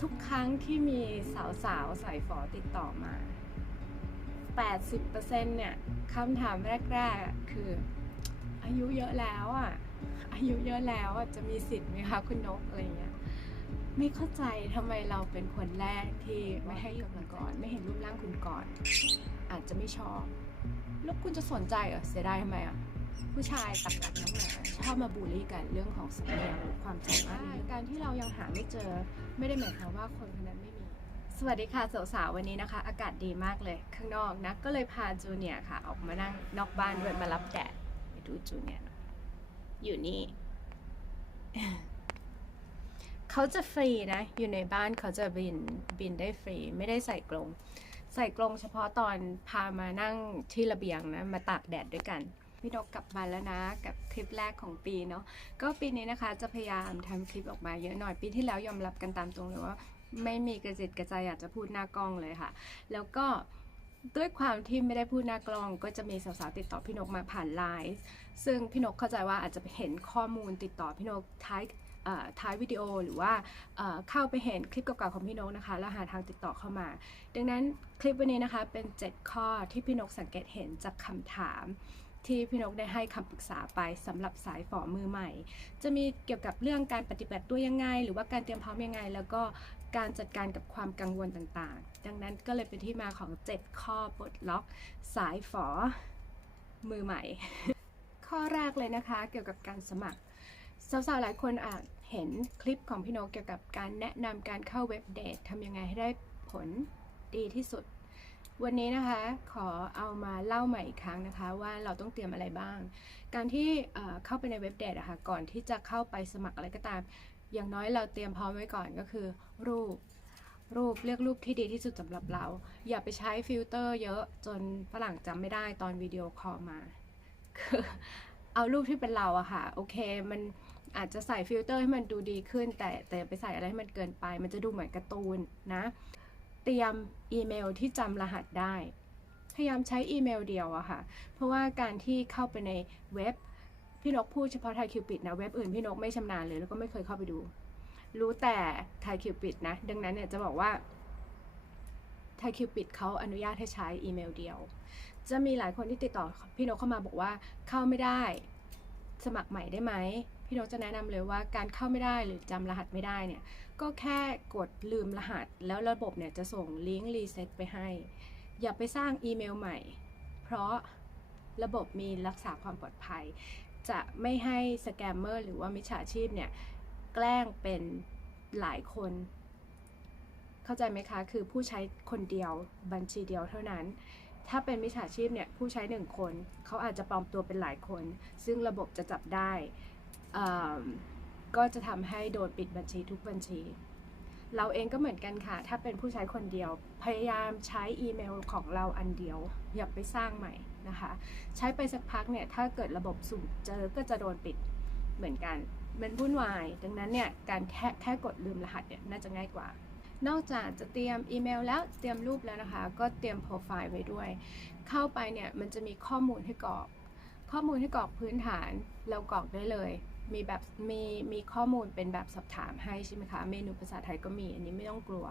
ทุกครั้งที่มีสาวๆใส่ฝอติดต่อมา 80%เนี่ยคำถามแรกๆคือ อายุเยอะแล้วอะ อายุเยอะแล้วอะจะมีสิทธิ์ไหมคะคุณนกอะไรเงี้ย ไม่เข้าใจทำไมเราเป็นคนแรกที่ไม่ให้กับคุณก่อน ไม่เห็นรูปร่างคุณก่อน อาจจะไม่ชอบ แล้วคุณจะสนใจเหรอเสียดายทำไมอะ ผู้ชายตักกัดน้ำหนาชอบมาบูลลี่กันเรื่องของสำเนียงหรือความสามารถการที่เรายังหาไม่เจอไม่ได้หมายความว่าคนคนนั้นไม่มี สวัสดีค่ะสาวๆวันนี้นะคะ อากาศดีมากเลย ข้างนอกนะก็เลยพาจูเนียร์ค่ะ ออกมานั่งนอกบ้านด้วยมารับแดดไปดูจูเนียร์หน่อยอยู่นี่เขาจะฟรีนะ อยู่ในบ้านเขาจะบินบินได้ฟรี ไม่ได้ใส่กรงใส่กรงเฉพาะตอนพามานั่งที่ระเบียงนะ มาตากแดดด้วยกัน พี่นกกลับมาแล้วนะกับคลิปแรกของปีเนาะก็ปีนี้นะคะจะพยายามทำคลิปออกมาเยอะหน่อยปีที่แล้วยอมรับกันตามตรงเลยว่า ไม่มีกระจิตกระใจอยากจะพูดหน้ากล้องเลยค่ะ แล้วก็ด้วยความที่ไม่ได้พูดหน้ากล้องก็จะมีสาวๆติดต่อพี่นกมาผ่านไลน์ซึ่งพี่นกเข้าใจว่าอาจจะไปเห็นข้อมูลติดต่อพี่นกท้ายท้ายวิดีโอหรือว่าเอ่อเข้าไปเห็นคลิปเก่าๆของพี่นกนะคะ แล้วหาทางติดต่อเข้ามา ดังนั้นคลิปวันนี้นะคะเป็น 7 ข้อที่พี่นกสังเกตเห็นจากคำถาม ที่พี่นกได้ให้คำปรึกษาไปสำหรับสายฝอมือใหม่ จะมีเกี่ยวกับเรื่องการปฏิบัติตัวยังไง หรือว่าการเตรียมพร้อมยังไง แล้วก็การจัดการกับความกังวลต่างๆ ดังนั้นก็เลยเป็นที่มาของ 7 ข้อปลดล็อก สายฝอมือใหม่ ข้อแรกเลยนะคะ เกี่ยวกับการสมัครสาวๆหลายคนอาจเห็นคลิปของพี่นกเกี่ยวกับการแนะนำการเข้าเว็บเดททำยังไงให้ได้ผลดีที่สุด วันนี้นะคะขอเอามาเล่าใหม่อีกครั้งนะคะ ว่าเราต้องเตรียมอะไรบ้าง การที่เข้าไปในเว็บเดทอะคะ่ะก่อนที่จะเข้าไปสมัครอะไรก็ตาม อย่างน้อยเราเตรียมพร้อมไว้ก่อนก็คือ รูป รูปเลือกรูปที่ดีที่สุดสำหรับเรา อย่าไปใช้ฟิลเตอร์เยอะจนฝรั่งจำไม่ได้ตอนวิดีโอคอลมาคือเอารูปที่เป็นเราอะค่ะโอเคมันอาจจะใส่ฟิลเตอร์ให้มันดูดีขึ้น แต่แต่ไปใส่อะไรให้มันเกินไป มันจะดูเหมือนการ์ตูนนะ เตรียมอีเมลที่จำรหัสได้ พยายามใช้อีเมลเดียวอะค่ะ เพราะว่าการที่เข้าไปในเว็บพี่นกพูดเฉพาะไทยคิวปิดนะเว็บอื่นพี่นกไม่ชำนาญเลยแล้วก็ไม่เคยเข้าไปดู รู้แต่ไทยคิวปิดนะ ดังนั้นเนี่ยจะบอกว่าไทยคิวปิดเขาอนุญาตให้ใช้อีเมลเดียว จะมีหลายคนที่ติดต่อพี่นกเข้ามาบอกว่าเข้าไม่ได้สมัครใหม่ได้ไหมพี่นกจะแนะนำเลยว่าการเข้าไม่ได้หรือจำรหัสไม่ได้เนี่ย ก็แค่กดลืมรหัส แล้วระบบเนี่ยจะส่งลิงก์รีเซ็ตไปให้ อย่าไปสร้างอีเมลใหม่ เพราะระบบมีรักษาความปลอดภัย จะไม่ให้สแกมเมอร์หรือว่ามิจฉาชีพเนี่ย แกล้งเป็นหลายคน เข้าใจไหมคะ คือผู้ใช้คนเดียวบัญชีเดียวเท่านั้น ถ้าเป็นมิจฉาชีพเนี่ยผู้ใช้หนึ่งคน เขาอาจจะปลอมตัวเป็นหลายคน ซึ่งระบบจะจับได้ ก็จะทำให้โดนปิดบัญชีทุกบัญชี เราเองก็เหมือนกันค่ะ ถ้าเป็นผู้ใช้คนเดียว พยายามใช้อีเมลของเราอันเดียว อย่าไปสร้างใหม่นะคะ ใช้ไปสักพักเนี่ย ถ้าเกิดระบบสุ่มเจอก็จะโดนปิดเหมือนกันมันวุ่นวาย ดังนั้นเนี่ย การแค่แค่กดลืมรหัสเนี่ยน่าจะง่ายกว่า นอกจากจะเตรียมอีเมลแล้วเตรียมรูปแล้วนะคะ ก็เตรียมโปรไฟล์ไว้ด้วย เข้าไปเนี่ยมันจะมีข้อมูลให้กรอก ข้อมูลให้กรอกพื้นฐานเรากรอกได้เลย มีแบบมีมีข้อมูลเป็นแบบสอบถามให้ใช่ไหมคะ เมนูภาษาไทยก็มีอันนี้ไม่ต้องกลัว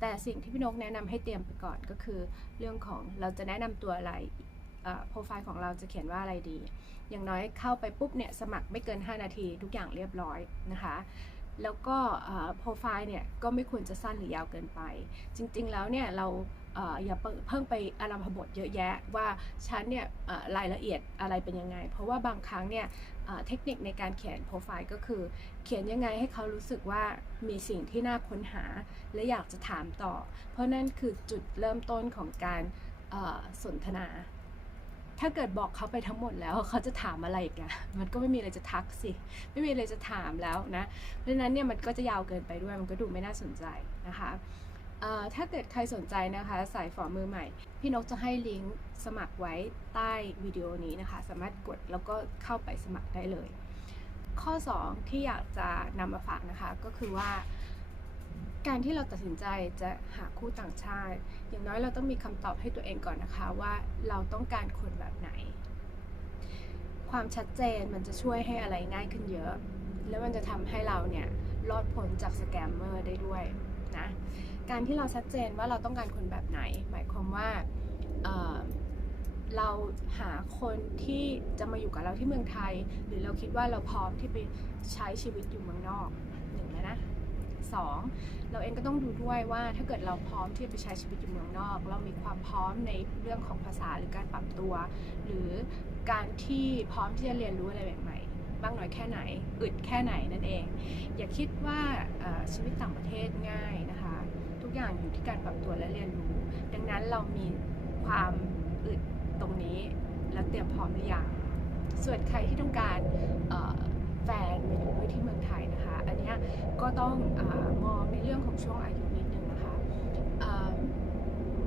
แต่สิ่งที่พี่นกแนะนำให้เตรียมไปก่อนก็คือเรื่องของเราจะแนะนำตัวอะไรโปรไฟล์ของเราจะเขียนว่าอะไรดี อย่างน้อยเข้าไปปุ๊บเนี่ยสมัครไม่เกิน 5 นาทีทุกอย่างเรียบร้อยนะคะ แล้วก็โปรไฟล์เนี่ยก็ไม่ควรจะสั้นหรือยาวเกินไป จริงๆแล้วเนี่ยเราอย่าเพิ่งไปอารัมพบทเยอะแยะว่าฉันเนี่ยรายละเอียดอะไรเป็นยังไง เพราะว่าบางครั้งเนี่ย เทคนิคในการเขียนโปรไฟล์ก็คือ เขียนยังไงให้เขารู้สึกว่ามีสิ่งที่น่าค้นหา และอยากจะถามต่อ เพราะนั่นคือจุดเริ่มต้นของการสนทนา ถ้าเกิดบอกเขาไปทั้งหมดแล้วเขาจะถามอะไรอีกอะมันก็ไม่มีอะไรจะทักสิ ไม่มีอะไรจะถามแล้วนะ เพราะฉะนั้นเนี่ยมันก็จะยาวเกินไปด้วย มันก็ดูไม่น่าสนใจนะคะ ถ้าเกิดใครสนใจนะคะ สายฝอมือใหม่ พี่นกจะให้ลิงก์สมัครไว้ใต้วิดีโอนี้นะคะ สามารถกดแล้วก็เข้าไปสมัครได้เลย ข้อ 2 ที่อยากจะนำมาฝากนะคะ ก็คือว่าการที่เราตัดสินใจจะหาคู่ต่างชาติ อย่างน้อยเราต้องมีคำตอบให้ตัวเองก่อนนะคะว่าเราต้องการคนแบบไหน ความชัดเจนมันจะช่วยให้อะไรง่ายขึ้นเยอะ แล้วมันจะทำให้เราเนี่ยรอดพ้นจากสแกมเมอร์ได้ด้วยนะ การที่เราชัดเจนว่าเราต้องการคนแบบไหน หมายความว่าเเราหาคนที่จะมาอยู่กับเราที่เมืองไทย หรือเราคิดว่าเราพร้อมที่ไปใช้ชีวิตอยู่เมืองนอกหนึ่งนะสองเราเองก็ต้องดูด้วยว่าถ้าเกิดเราพร้อมที่จะไปใช้ชีวิตอยู่เมืองนอก เรามีความพร้อมในเรื่องของภาษาหรือการปรับตัว หรือการที่พร้อมที่จะเรียนรู้อะไรใหม่ๆบ้างน้อยแค่ไหนอึดแค่ไหนนั่นเอง อย่าคิดว่าชีวิตต่างประเทศง่ายนะคะ กอย่างอยู่ที่การปรับตัวและเรียนรู้ ดังนั้นเรามีความอึดตรงนี้ แล้วเตรียมพร้อมหรือยังส่วนใครที่ต้องการแฟนมาอยู่ด้วยที่เมืองไทยนะคะ อันนี้ก็ต้องอมองในเรื่องของช่วงอายุนิดนึงนะคะ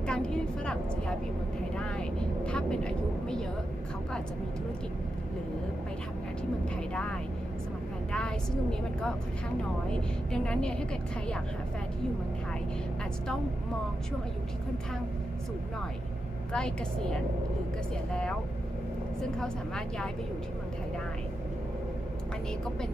การที่ฝรั่งจะย้ายไปอยู่เมืองไทยได้ ถ้าเป็นอายุไม่เยอะเขาก็อาจจะมีธุรกิจหรือไปทำงานที่เมืองไทยได้ สมัครงานได้ ซึ่งตรงนี้มันก็ค่อนข้างน้อย ดังนั้นเนี่ยถ้าเกิดใครอยากหาแฟนที่อยู่เมืองไทย ต้องมองช่วงอายุที่ค่อนข้างสูงหน่อย ใกล้เกษียณหรือเกษียณแล้ว ซึ่งเขาสามารถย้ายไปอยู่ที่เมืองไทยได้ อันนี้ก็เป็น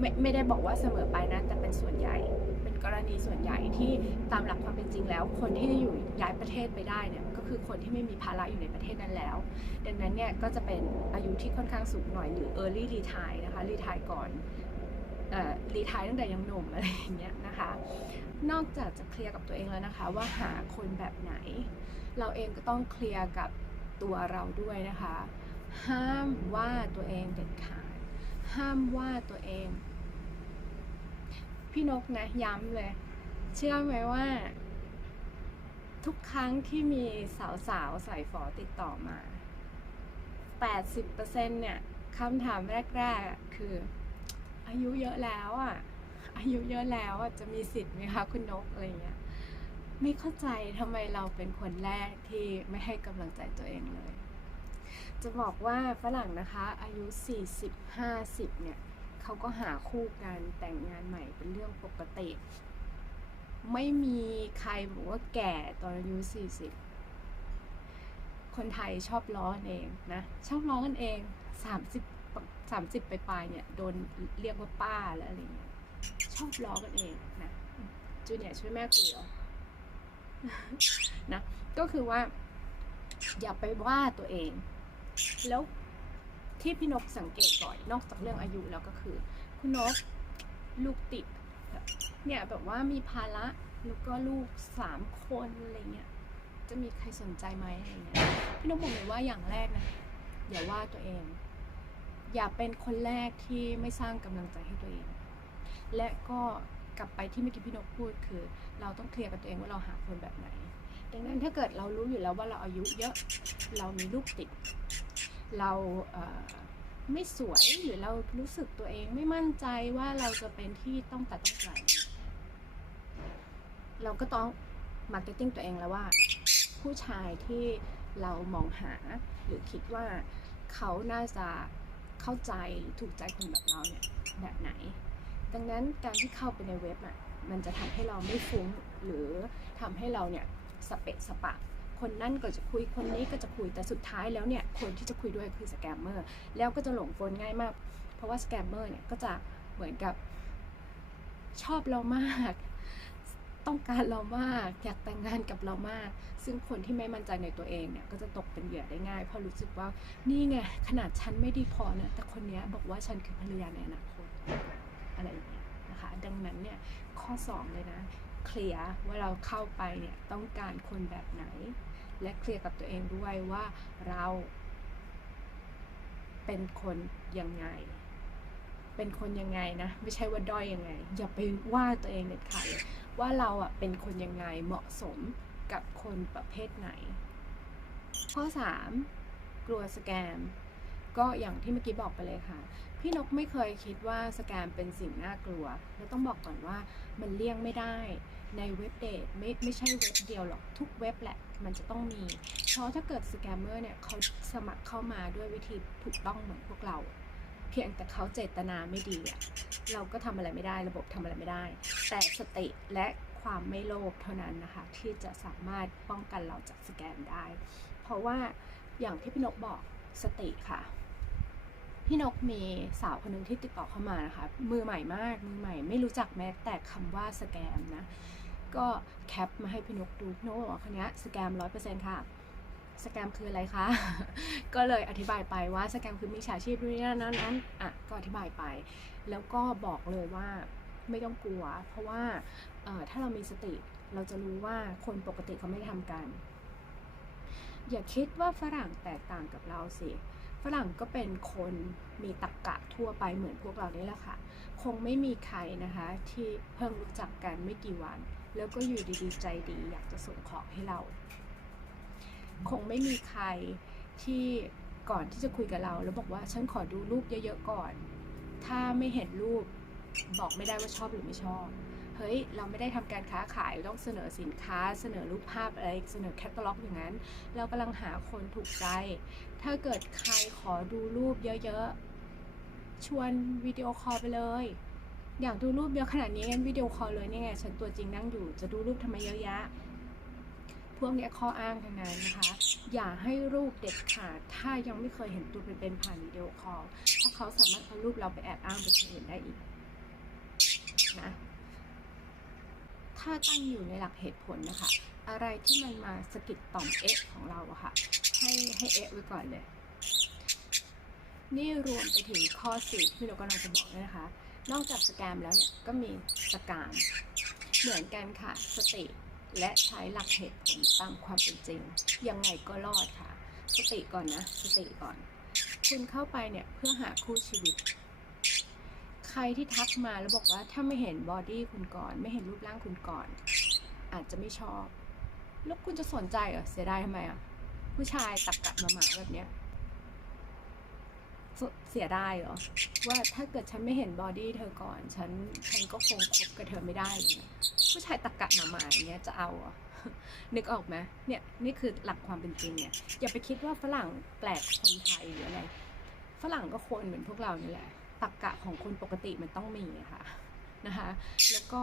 ไม่ไม่ได้บอกว่าเสมอไปนะ แต่เป็นส่วนใหญ่ เป็นกรณีส่วนใหญ่ที่ตามหลักความเป็นจริงแล้ว คนที่จะอยู่ย้ายประเทศไปได้เนี่ยก็คือคนที่ไม่มีภาระอยู่ในประเทศนั้นแล้ว ดังนั้นเนี่ยก็จะเป็นอายุที่ค่อนข้างสูงหน่อยหรือ early retire นะคะ retire ก่อนเอ่อ retire ตั้งแต่ยังหนุ่มอะไรอย่างเงี้ยนะคะ นอกจากจะเคลียร์กับตัวเองแล้วนะคะ ว่าหาคนแบบไหน เราเองก็ต้องเคลียร์กับตัวเราด้วยนะคะ ห้ามว่าตัวเองเด็ดขาด ห้ามว่าตัวเอง พี่นกนะย้ำเลย เชื่อไหมว่า ทุกครั้งที่มีสาวๆใส่ฝอติดต่อมา 80%เนี่ยคำถามแรก ๆ คือ อายุเยอะแล้วอะ อายุเยอะแล้วอะจะมีสิทธิ์ไหมคะคุณนกอะไรเงี้ยไม่เข้าใจทำไมเราเป็นคนแรกที่ไม่ให้กำลังใจตัวเองเลย จะบอกว่าฝรั่งนะคะอายุ 40 50 เนี่ยเขาก็หาคู่กันแต่งงานใหม่เป็นเรื่องปกติ ไม่มีใครบอกว่าแก่ตอนอายุ 40 คนไทยชอบล้อกันเองนะ ชอบล้อกันเอง 30 30 ไปปลายเนี่ย โดนเรียกว่าป้าแล้วอะไรเงี้ย ชอบล้อกันเองนะจูเนียช่วยแม่คุยเหรอนะก็คือว่า อย่าไปว่าตัวเอง แล้วที่พี่นกสังเกตบ่อยนอกจากเรื่องอายุแล้วก็คือ คุณนกลูกติดเนี่ยแบบว่ามีภาระแล้วก็ลูกสามคนอะไรเงี้ยจะมีใครสนใจไหมอะไรเงี้ยพี่นกบอกเลยว่าอย่างแรกนะอย่าว่าตัวเอง อย่าเป็นคนแรกที่ไม่สร้างกำลังใจให้ตัวเอง และก็กลับไปที่เมื่อกี้พี่นกพูดคือ เราต้องเคลียร์กับตัวเองว่าเราหาคนแบบไหน ดังนั้นถ้าเกิดเรารู้อยู่แล้วว่าเราอายุเยอะ เรามีลูกติด เราเไม่สวยหรือเรารู้สึกตัวเองไม่มั่นใจว่าเราจะเป็นที่ต้องตัดต้องใจเราก็ต้องมาร์เก็ตติ้งตัวเองแล้วว่า ผู้ชายที่เรามองหาหรือคิดว่าเขาน่าจะเข้าใจหรือถูกใจคนแบบเราเนี่ยแบบไหน ดังนั้นการที่เข้าไปในเว็บอะมันจะทำให้เราไม่ฟุ้งหรือทำให้เราเนี่ยสเปะสปะ คนนั่นก็จะคุยคนนี้ก็จะคุยแต่สุดท้ายแล้วเนี่ยคนที่จะคุยด้วยคือสแกมเมอร์แล้วก็จะหลงกลง่ายมาก เพราะว่าสแกมเมอร์เนี่ยก็จะเหมือนกับชอบเรามาก ต้องการเรามากอยากแต่งงานกับเรามาก ซึ่งคนที่ไม่มั่นใจในตัวเองเนี่ยก็จะตกเป็นเหยื่อได้ง่าย เพราะรู้สึกว่านี่ไงขนาดฉันไม่ดีพอนะแต่คนนี้บอกว่าฉันคือภรรยาในอนาคต อะไรอย่างเงี้ยนะคะดังนั้นเนี่ยข้อ 2 เลยนะเคลียร์ว่าเราเข้าไปเนี่ยต้องการคนแบบไหน และเคลียร์กับตัวเองด้วยว่าเราเป็นคนยังไง เป็นคนยังไงนะ ไม่ใช่ว่าด้อยยังไง อย่าไปว่าตัวเองเด็ดขาดเลยว่าเราอะเป็นคนยังไงเหมาะสมกับคนประเภทไหน ข้อ 3 กลัวสแกม ก็อย่างที่เมื่อกี้บอกไปเลยค่ะ พี่นกไม่เคยคิดว่าสแกมเป็นสิ่งน่ากลัว แล้วต้องบอกก่อนว่ามันเลี่ยงไม่ได้ในเว็บเดทไม่ไม่ใช่เว็บเดียวหรอกทุกเว็บแหละมันจะต้องมี เพราะถ้าเกิดสแกมเมอร์เนี่ยเขาสมัครเข้ามาด้วยวิธีถูกต้องเหมือนพวกเรา เพียงแต่เขาเจตนาไม่ดีอะเราก็ทำอะไรไม่ได้ระบบทำอะไรไม่ได้ แต่สติและความไม่โลภเท่านั้นนะคะ ที่จะสามารถป้องกันเราจากสแกมได้ เพราะว่าอย่างที่พี่นกบอกสติค่ะ พี่นกมีสาวคนหนึ่งที่ติดต่อเข้ามานะคะ มือใหม่มาก มือใหม่ ไม่รู้จักแม้แต่คำว่าสแกมนะ ก็แคปมาให้พี่นกดูพี่นกบอกว่าคนนี้สแกมร้อยเปอร์เซ็นต์ค่ะ สแกมคืออะไรคะ ก็เลยอธิบายไปว่าสแกมคือมิจฉาชีพนี่นั่นนั้นนั้น อะ ก็อธิบายไป แล้วก็บอกเลยว่าไม่ต้องกลัว เพราะว่าถ้าเรามีสติเราจะรู้ว่าคนปกติเขาไม่ทำกัน อย่าคิดว่าฝรั่งแตกต่างกับเราสิ ฝรั่งก็เป็นคนมีตรกกะทั่วไปเหมือนพวกเรานี่แหละค่ะ คงไม่มีใครนะคะ ที่เพิ่งรู้จักกันไม่กี่วัน แล้วก็อยู่ดีๆใจดีอยากจะส่งของให้เรา คงไม่มีใครที่ก่อนที่จะคุยกับเรา แล้วบอกว่าฉันขอดูรูปเยอะๆก่อน ถ้าไม่เห็นรูปบอกไม่ได้ว่าชอบหรือไม่ชอบ เฮ้ย เราไม่ได้ทำการค้าขายต้องเสนอสินค้า เสนอรูปภาพอะไร เสนอแคตตาล็อกอย่างนั้น เรากำลังหาคนถูกใจ ถ้าเกิดใครขอดูรูปเยอะๆ ชวนวิดีโอคอลไปเลย อยากดูรูปเยอะขนาดนี้งั้นวิดีโอคอลเลยนี่ไงฉันตัวจริงนั่งอยู่จะดูรูปทำไมเยอะแยะพวกนี้ข้ออ้างทั้งนั้นนะคะ อย่าให้รูปเด็ดขาดถ้ายังไม่เคยเห็นตัวเป็นๆผ่านวิดีโอคอลเพราะเขาสามารถเอารูปเราไปแอบอ้างเป็นคนอื่นได้อีกนะถ้าตั้งอยู่ในหลักเหตุผลนะคะ อะไรที่มันมาสะกิดต่อมเอ๊ะของเราอะค่ะ ให้ให้เอะไว้ก่อนเลย นี่รวมไปถึงข้อสี่ที่เรากำลังจะบอกนะคะ นอกจากสแกมแล้วเนี่ยก็มีสกามเหมือนกันค่ะสติและใช้หลักเหตุผลตามความเป็นจริง ยังไงก็รอดค่ะ สติก่อนนะ สติก่อน คุณเข้าไปเนี่ยเพื่อหาคู่ชีวิต ใครที่ทักมาแล้วบอกว่าถ้าไม่เห็นบอดี้คุณก่อน ไม่เห็นรูปร่างคุณก่อน อาจจะไม่ชอบ แล้วคุณจะสนใจเหรอเสียดายทำไมอะ ผู้ชายตักกะมาหมาแบบเนี้ยเสียดายเหรอ ว่าถ้าเกิดฉันไม่เห็นบอดี้เธอก่อน ฉันฉันก็คงคบกับเธอไม่ได้เลยผู้ชายตักกะมาหมาอย่างเงี้ยจะเอาเหรอนึกออกไหมเนี่ยนี่คือหลักความเป็นจริงเนี่ย อย่าไปคิดว่าฝรั่งแปลกคนไทยหรืออะไรฝรั่งก็คนเหมือนพวกเรานี่แหละตักกะของคนปกติมันต้องมีค่ะนะคะ แล้วก็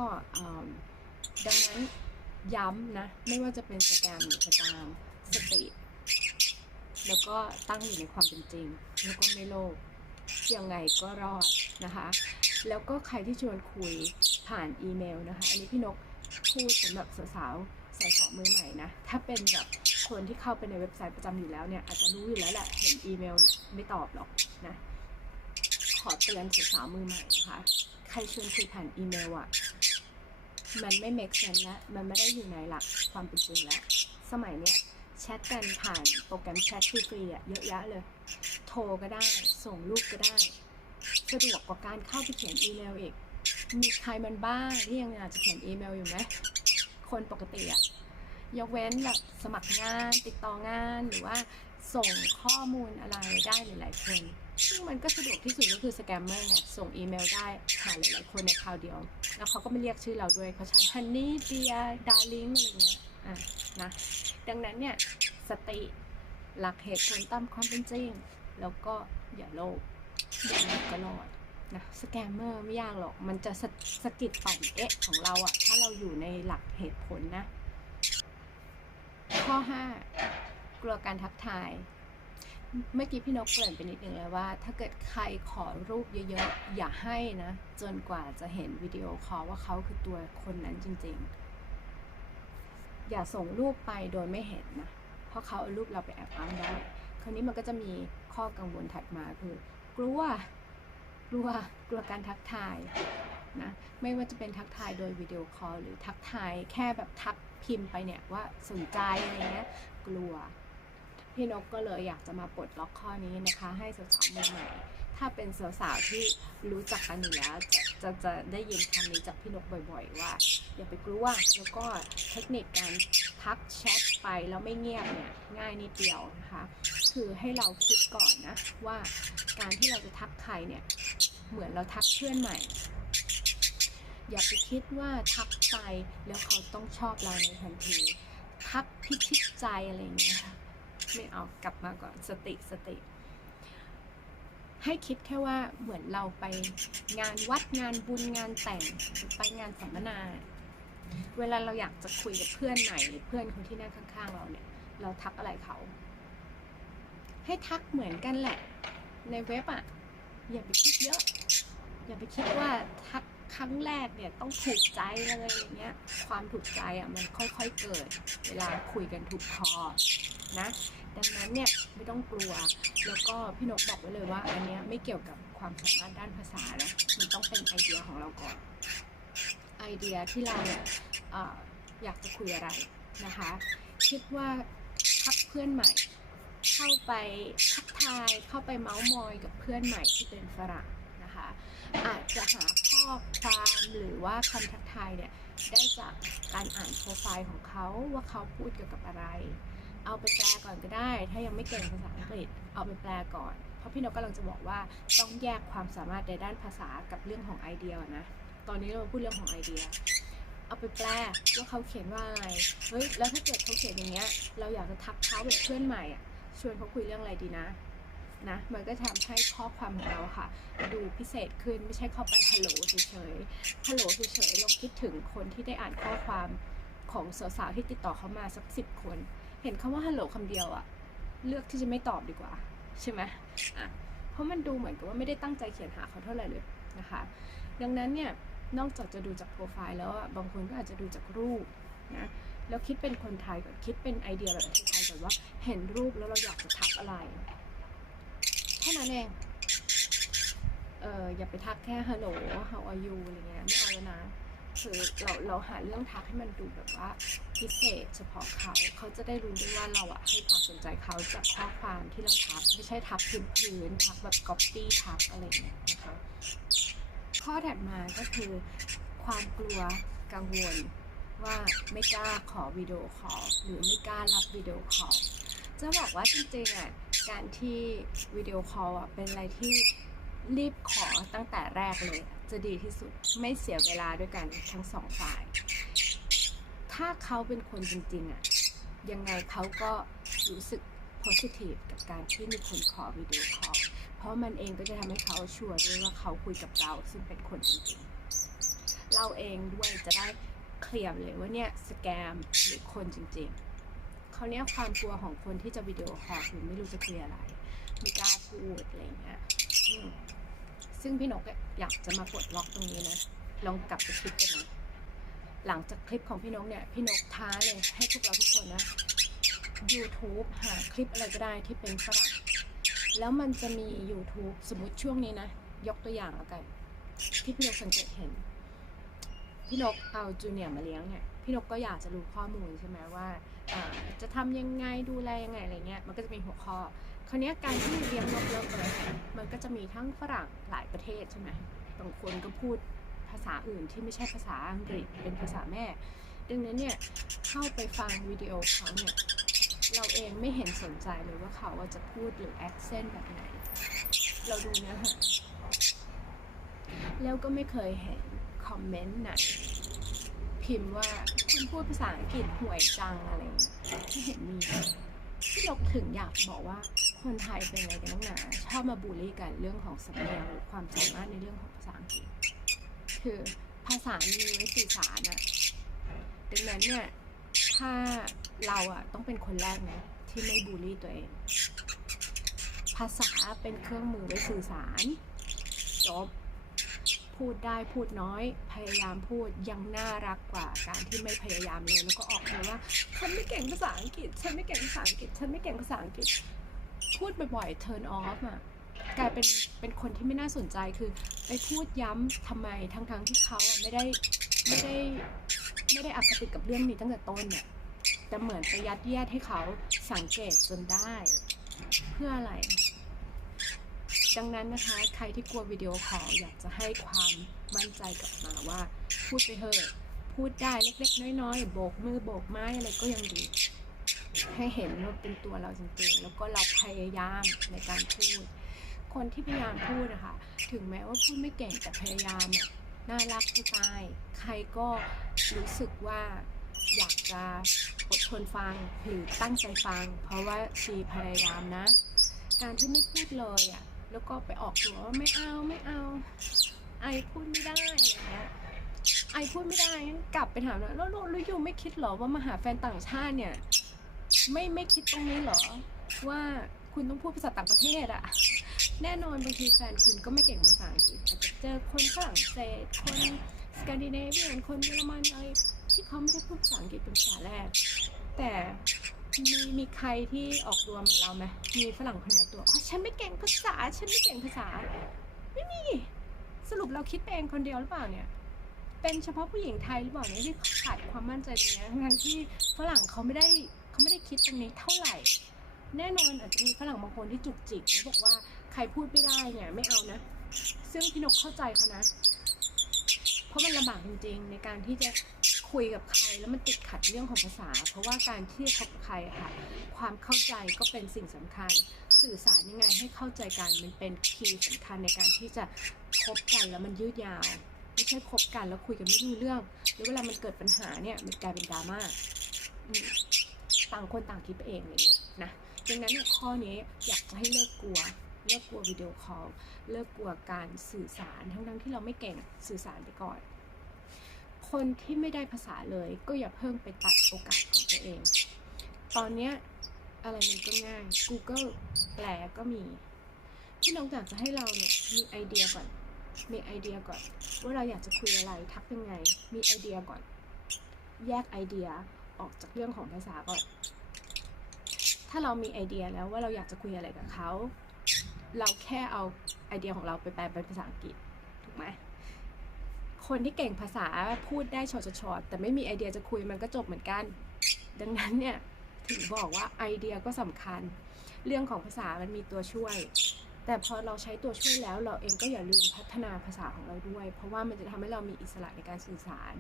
ดังนั้นย้ำนะ ไม่ว่าจะเป็นสแกมหรือสตามสติ แล้วก็ตั้งอยู่ในความเป็นจริง แล้วก็ไม่โลภยังไงก็รอดนะคะ แล้วก็ใครที่ชวนคุยผ่านอีเมลนะคะ อันนี้พี่นกพูดสำหรับสาวๆสาวๆมือใหม่นะ ถ้าเป็นแบบคนที่เข้าไปในเว็บไซต์ประจำอยู่แล้วเนี่ย อาจจะรู้อยู่แล้วแหละ เห็นอีเมลเนี่ยไม่ตอบหรอกนะ ขอเตือนสาวๆมือใหม่นะคะ ใครชวนคุยผ่านอีเมลอะมันไม่ make sense แล้วมันไม่ได้อยู่ในหลักความเป็นจริงแล้ว สมัยเนี้ย แชทกันผ่านโปรแกรมแชทฟรีๆอะเยอะแยะเลย โทรก็ได้ ส่งรูปก็ได้ สะดวกกว่าการเข้าไปเขียนอีเมลอีก มีใครมันบ้างที่ยังอยากจะเขียนอีเมลอยู่ไหม คนปกติอะยกเว้นแบบสมัครงาน ติดต่องานหรือว่าส่งข้อมูลอะไรได้หลายๆคน ซึ่งมันก็สะดวกที่สุดก็คือสแกมเมอร์ไงส่งอีเมลได้หาหลายๆคนในคราวเดียว แล้วเขาก็ไม่เรียกชื่อเราด้วยเขาใช้ฮันนี่เดียดาริงอะไรเงี้ย อะนะดังนั้นเนี่ยสติหลักเหตุผลตามความเป็นจริง แล้วก็อย่าโลภอย่างนี้ก็รอดนะสแกมเมอร์ไม่ยากหรอก มันจะสะสกิดต่อมเอ๊ะของเราอะถ้าเราอยู่ในหลักเหตุผลนะ ข้อ 5 กลัวการทักทาย เมื่อกี้พี่นกเกริ่นไปนิดนึงแล้วว่า ถ้าเกิดใครขอรูปเยอะๆ อย่าให้นะ จนกว่าจะเห็นวิดีโอคอลว่าเขาคือตัวคนนั้นจริง ๆ อย่าส่งรูปไปโดยไม่เห็นนะ เพราะเขาเอารูปเราไปแอบอ้างได้ คราวนี้มันก็จะมีข้อกังวลถัดมาคือกลัว กลัว กลัวการทักทายนะ ไม่ว่าจะเป็นทักทายโดยวิดีโอคอลหรือทักทายแค่แบบทักพิมพ์ไปเนี่ยว่าสนใจอะไรเงี้ย กลัว พี่นกก็เลยอยากจะมาปลดล็อกข้อนี้นะคะ ให้สาวๆมือใหม่ ถ้าเป็นสาวๆที่รู้จักกันอยู่แล้วจะจะจะได้ยินคำนี้จากพี่นกบ่อย ๆ ว่า อย่าไปกลัวแล้วก็เทคนิคการทักแชทไปแล้วไม่เงียบเนี่ยง่ายนิดเดียวนะคะคือให้เราคิดก่อนนะว่าการที่เราจะทักใครเนี่ยเหมือนเราทักเพื่อนใหม่ อย่าไปคิดว่าทักไปแล้วเขาต้องชอบเราในทันทีทักพิชิตใจอะไรอย่างเงี้ยไม่เอากลับมาก่อนสติสติ ให้คิดแค่ว่าเหมือนเราไปงานวัดงานบุญงานแต่งไปงานสัมมนา เวลาเราอยากจะคุยกับเพื่อนใหม่หรือเพื่อนคนที่นั่งข้าง ๆ เราเนี่ย เราทักอะไรเขา ให้ทักเหมือนกันแหละ ในเว็บอะอย่าไปคิดเยอะ อย่าไปคิดว่าทักครั้งแรกเนี่ยต้องถูกใจเลยอย่างเงี้ย ความถูกใจอะมันค่อยๆเกิด เวลาคุยกันถูกคอนะ ดังนั้นเนี่ยไม่ต้องกลัว แล้วก็พี่นกบอกไว้เลยว่า อันเนี้ยไม่เกี่ยวกับความสามารถด้านภาษานะมันต้องเป็นไอเดียของเราก่อน ไอเดียที่เราเนี่ยเอ่ออยากจะคุยอะไรนะคะ คิดว่าทักเพื่อนใหม่ เข้าไปทักทายเข้าไปเมาส์มอยกับเพื่อนใหม่ที่เป็นฝรั่งนะคะอาจจะหาข้อความหรือว่าคำทักทายเนี่ยได้จากการอ่านโปรไฟล์ของเขาว่าเขาพูดเกี่ยวกับอะไร เอาไปแปลก่อนก็ได้ ถ้ายังไม่เก่งภาษาอังกฤษเอาไปแปลก่อน เพราะพี่นกกำลังจะบอกว่าต้องแยกความสามารถในด้านภาษากับเรื่องของไอเดียนะ ตอนนี้เราพูดเรื่องของไอเดีย เอาไปแปลว่าเขาเขียนว่าอะไร เฮ้ย แล้วถ้าเกิดเขาเขียนอย่างเงี้ย เราอยากจะทักเขาแบบเพื่อนใหม่อะ ชวนเขาคุยเรื่องอะไรดีนะ นะ มันก็ทำให้ข้อความของเราค่ะ ดูพิเศษขึ้น ไม่ใช่เข้าไปฮัลโหลเฉยๆ ฮัลโหลเฉยๆลองคิดถึงคนที่ได้อ่านข้อความของสาวๆที่ติดต่อเขามาสักสิบคน เห็นคำว่าฮัลโหลคำเดียวอะเลือกที่จะไม่ตอบดีกว่า ใช่ไหมอะเพราะมันดูเหมือนกับว่าไม่ได้ตั้งใจเขียนหาเขาเท่าไหร่เลยนะคะ ดังนั้นเนี่ยนอกจากจะดูจากโปรไฟล์แล้วอะบางคนก็อาจจะดูจากรูปนะแล้วคิดเป็นคนไทยก่อนคิดเป็นไอเดียแบบคนไทยก่อนว่าเห็นรูปแล้วเราอยากจะทักอะไรแค่นั้นเองเอออย่าไปทักแค่ hello how are you อะไรเงี้ยไม่เอาแล้วนะ คือเราเราหาเรื่องทักให้มันดูแบบว่าพิเศษเฉพาะเขาเขาจะได้รู้ด้วยว่าเราอะให้ความสนใจเขาจากข้อความที่เราทักไม่ใช่ทักพื้นพื้นๆทักแบบ copy ทักอะไรเงี้ยนะคะข้อถัดมาก็คือความกลัวกังวลว่าไม่กล้าขอวิดีโอคอลหรือไม่กล้ารับวิดีโอคอลจะบอกว่าจริงๆอะการที่วิดีโอคอลอะเป็นอะไรที่รีบขอตั้งแต่แรกเลย จะดีที่สุดไม่เสียเวลาด้วยกันทั้งสองฝ่าย ถ้าเขาเป็นคนจริงๆอะยังไงเขาก็รู้สึก positive กับการที่มีคนขอวิดีโอคอลเพราะมันเองก็จะทำให้เขาชัวร์ด้วยว่าเขาคุยกับเรา ซึ่งเป็นคนจริงๆ เราเองด้วยจะได้เคลียร์เลยว่าเนี่ยสแกมหรือคนจริงๆเขาวเนี้ยความกลัวของคนที่จะวิดีโอคอลคือไม่รู้จะเคลียร์อะไร ไม่กล้าพูดอะไรอย่างเงี้ย ซึ่งพี่นกอยากจะมาปลดล็อกตรงนี้นะลองกลับไปคิดกันนะหลังจากคลิปของพี่นกเนี่ยพี่นกท้าเลยให้พวกเราทุกคนนะ YouTube หาคลิปอะไรก็ได้ที่เป็นฝรั่งแล้วมันจะมี YouTube สมมติช่วงนี้นะ ยกตัวอย่างแล้วกัน ที่พี่นกสังเกตเห็น พี่นกเอาจูเนียร์มาเลี้ยงเนี่ยพี่นกก็อยากจะรู้ข้อมูลใช่ไหมว่าอ่าจะทำยังไงดูแลยังไงอะไรเงี้ยมันก็จะมีหัวข้อ คราวนี้การที่เลี้ยงนกเลิฟเบิร์ดเนี่ยมันก็จะมีทั้งฝรั่งหลายประเทศใช่ไหมบางคนก็พูดภาษาอื่นที่ไม่ใช่ภาษาอังกฤษเป็นภาษาแม่ ดังนั้นเนี่ยเข้าไปฟังวิดีโอเขาเนี่ยเราเองไม่เห็นสนใจเลยว่าเขาว่าจะพูดหรือแอคเซนต์แบบไหน เราดูเนื้อหาแล้วก็ไม่เคยเห็นคอมเมนต์ไหนพิมพ์ว่าคุณพูดภาษาอังกฤษห่วยจังอะไรอย่างเงี้ยที่เห็นมีเลย ที่เราถึงอยากบอกว่าคนไทยเป็นอะไรกันนักหนาชอบมาบูลลี่กันเรื่องของสำเนียงหรือความสามารถในเรื่องของภาษาอังกฤษ คือภาษามีไว้สื่อสารอะดังนั้นเนี่ยถ้าเราอะต้องเป็นคนแรกนะที่ไม่บูลลี่ตัวเอง ภาษาเป็นเครื่องมือไว้สื่อสารจบ พูดได้พูดน้อย พยายามพูดยังน่ารักกว่าการที่ไม่พยายามเลยแล้วก็ออกมาว่าฉันไม่เก่งภาษาอังกฤษ ฉันไม่เก่งภาษาอังกฤษ ฉันไม่เก่งภาษาอังกฤษ พูดบ่อยๆ turn off อะกลายเป็นเป็นคนที่ไม่น่าสนใจคือไปพูดย้ำทำไมทั้งๆที่เขาอะไม่ได้ไม่ได้ไม่ได้อัคติกับเรื่องนี้ตั้งแต่ต้นเนี่ยแต่เหมือนไปยัดเยียดให้เขาสังเกตจนได้ เพื่ออะไร ดังนั้นนะคะ ใครที่กลัววิดีโอคอลอยากจะให้ความมั่นใจกลับมาว่า พูดไปเถอะพูดได้เล็กๆ น้อยๆ โบกมือโบกไม้อะไรก็ยังดี ให้เห็นว่าเป็นตัวเราจริงๆ แล้วก็เราพยายามในการพูด คนที่พยายามพูดนะคะถึงแม้ว่าพูดไม่เก่งแต่พยายามอะน่ารักจะตาย ใครก็รู้สึกว่าอยากจะอดทนฟังหรือตั้งใจฟัง เพราะว่าชีพยายามนะ การที่ไม่พูดเลยอะ แล้วก็ไปออกตัวว่าไม่เอาไม่เอา ไอพูดไม่ได้อะไรเงี้ยไอพูดไม่ได้งั้นกลับไปถามแล้วแล้วแล้วยูไม่คิดหรอว่ามาหาแฟนต่างชาติเนี่ย ไม่ไม่คิดตรงนี้หรอ ว่าคุณต้องพูดภาษาต่างประเทศอะแน่นอนบางทีแฟนคุณก็ไม่เก่งภาษาอังกฤษอาจจะเจอคนฝรั่งเศสคนสแกนดิเนเวียนคนเยอรมันอะไรที่เขาไม่ได้พูดภาษาอังกฤษเป็นภาษาแรก แต่ มีมีใครที่ออกตัวเหมือนเราไหมมีฝรั่งคนไหนตัวอ๋อฉันไม่เก่งภาษา ฉันไม่เก่งภาษา ไม่มี สรุปเราคิดไปเองคนเดียวหรือเปล่าเนี่ย เป็นเฉพาะผู้หญิงไทยหรือเปล่าเนี่ยที่ขาดความมั่นใจตรงเนี้ยทั้งที่ฝรั่งเขาไม่ได้เขาไม่ได้คิดตรงนี้เท่าไหร่ แน่นอนอาจจะมีฝรั่งบางคนที่จุกจิกบอกว่าใครพูดไม่ได้เนี่ยไม่เอานะ ซึ่งพี่นกเข้าใจเขานะ เพราะมันลำบากจริงๆในการที่จะ คุยกับใครแล้วมันติดขัดเรื่องของภาษา เพราะว่าการที่คบใครค่ะ ความเข้าใจก็เป็นสิ่งสำคัญ สื่อสารยังไงให้เข้าใจกันมันเป็นคีย์สำคัญในการที่จะคบกันแล้วมันยืดยาว ไม่ใช่คบกันแล้วคุยกันไม่รู้เรื่องแล้วเวลามันเกิดปัญหาเนี่ยมันกลายเป็นดราม่าต่างคนต่างคิดไปเองอะไรเงี้ยนะดังนั้นเนี่ยข้อนี้อยากให้เลิกกลัวเลิกกลัววิดีโอคอลเลิกกลัวการสื่อสารทั้งทั้งๆที่เราไม่เก่งสื่อสารไปก่อน คนที่ไม่ได้ภาษาเลยก็อย่าเพิ่งไปตัดโอกาสของตัวเอง ตอนเนี้ยอะไรมันก็ง่าย Google แปลก็มี ที่น้องอยากจะให้เราเนี่ยมีไอเดียก่อน มีไอเดียก่อน ว่าเราอยากจะคุยอะไรทักยังไง มีไอเดียก่อน แยกไอเดียออกจากเรื่องของภาษาก่อน ถ้าเรามีไอเดียแล้วว่าเราอยากจะคุยอะไรกับเขา เราแค่เอาไอเดียของเราไปแปลเป็นภาษาอังกฤษ ถูกไหม คนที่เก่งภาษาพูดได้ชอดๆแต่ไม่มีไอเดียจะคุยมันก็จบเหมือนกัน ดังนั้นเนี่ยถึงบอกว่าไอเดียก็สำคัญ เรื่องของภาษามันมีตัวช่วย แต่พอเราใช้ตัวช่วยแล้วเราเองก็อย่าลืมพัฒนาภาษาของเราด้วย เพราะว่ามันจะทำให้เรามีอิสระในการสื่อสาร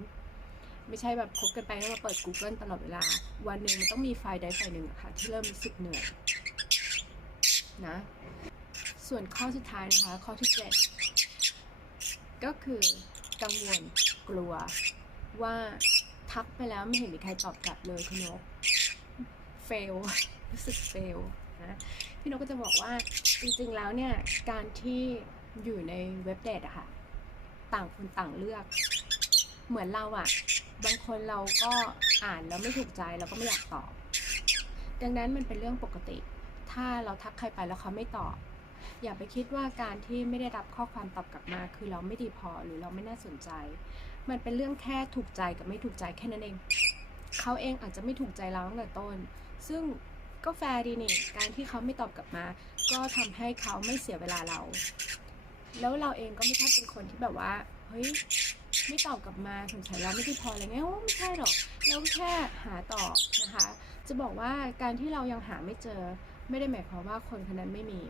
ไม่ใช่แบบคบกันไปแล้วมาเปิด Google ตลอดเวลา วันหนึ่งมันต้องมีไฟล์ใดไฟล์หนึ่งอะค่ะที่เริ่มรู้สึกเหนื่อยนะส่วนข้อสุดท้ายนะคะข้อที่ 7 ก็คือ กังวลกลัว ว่าทักไปแล้วไม่เห็นมีใครตอบกลับเลยคุณนก fail รู้สึก fail นะพี่นกก็จะบอกว่าจริงๆแล้วเนี่ยการที่อยู่ในเว็บเดทอะค่ะ ต่างคนต่างเลือก เหมือนเราอะบางคนเราก็อ่านแล้วไม่ถูกใจเราก็ไม่อยากตอบ ดังนั้นมันเป็นเรื่องปกติ ถ้าเราทักใครไปแล้วเขาไม่ตอบ อย่าไปคิดว่าการที่ไม่ได้รับข้อความตอบกลับมา คือเราไม่ดีพอหรือเราไม่น่าสนใจ มันเป็นเรื่องแค่ถูกใจกับไม่ถูกใจแค่นั้นเอง เขาเองอาจจะไม่ถูกใจเราตั้งแต่ต้น ซึ่งก็แฟร์ดีนี่ การที่เขาไม่ตอบกลับมา ก็ทำให้เขาไม่เสียเวลาเรา แล้วเราเองก็ไม่ใช่เป็นคนที่แบบว่า เฮ้ย ไม่ตอบกลับมาสงสัยเราไม่ดีพออะไรเงี้ยโอ้ไม่ใช่หรอก เราแค่หาต่อนะคะ จะบอกว่าการที่เรายังหาไม่เจอ ไม่ได้หมายความว่าคนคนนั้นไม่มี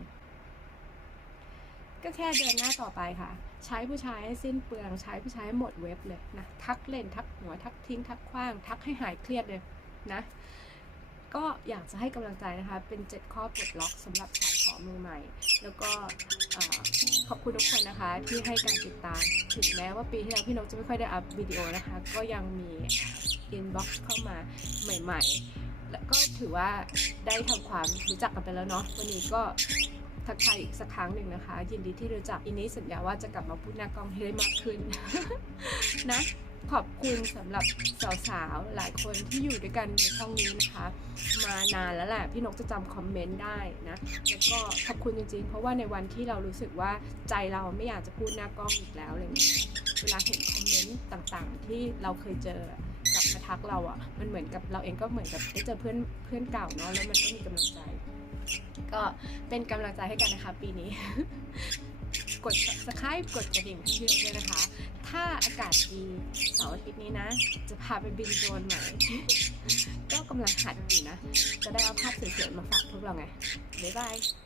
ก็แค่เดินหน้าต่อไปค่ะ ใช้ผู้ชายให้สิ้นเปลืองใช้ผู้ชายให้หมดเว็บเลยนะทักเล่นทักหัวทักทิ้งทักขว้าง ทักให้หายเครียดเลยนะก็อยากจะให้กำลังใจนะคะ เป็น 7 ข้อปลดล็อกสำหรับสายสอมือใหม่ แล้วก็ขอบคุณทุกคนนะคะ ที่ให้การติดตาม ถึงแม้ว่าปีที่แล้วพี่นกจะไม่ค่อยได้อัพวิดีโอนะคะ ก็ยังมีอินบ็อกซ์เข้ามาใหม่ ๆ แล้วก็ถือว่าได้ทำความรู้จักกันไปแล้วเนาะวันนี้ก็ ทักทายอีกสักครั้งหนึ่งนะคะ ยินดีที่รู้จักอินนี้สัญญาว่าจะกลับมาพูดหน้ากล้องให้ได้มากขึ้นนะขอบคุณสำหรับสาวๆ หลายคนที่อยู่ด้วยกันในช่องนี้นะคะ มานานแล้วแหละพี่นกจะจำคอมเมนต์ได้นะ แล้วก็ขอบคุณจริงๆ เพราะว่าในวันที่เรารู้สึกว่าใจเราไม่อยากจะพูดหน้ากล้องอีกแล้วอะไรเงี้ยเวลาเห็นคอมเมนต์ต่างๆ ที่เราเคยเจอกับมาทักเราอะ่ะมันเหมือนกับเราเองก็เหมือนกับได้เจอเพื่อนเพื่อนเก่าเนาะแล้วมันก็มีกำลังใจ ก็เป็นกำลังใจให้กันนะคะปีนี้ กด subscribe กดกระดิ่งให้พี่นด้วยนะคะ ถ้าอากาศดีเสาร์อาทิตย์นี้นะ จะพาไปบินโดรนใหม่ ก็กำลังหัดอยู่นะ จะได้เอาภาพสวยๆมาฝากพวกเราไง บ๊ายบาย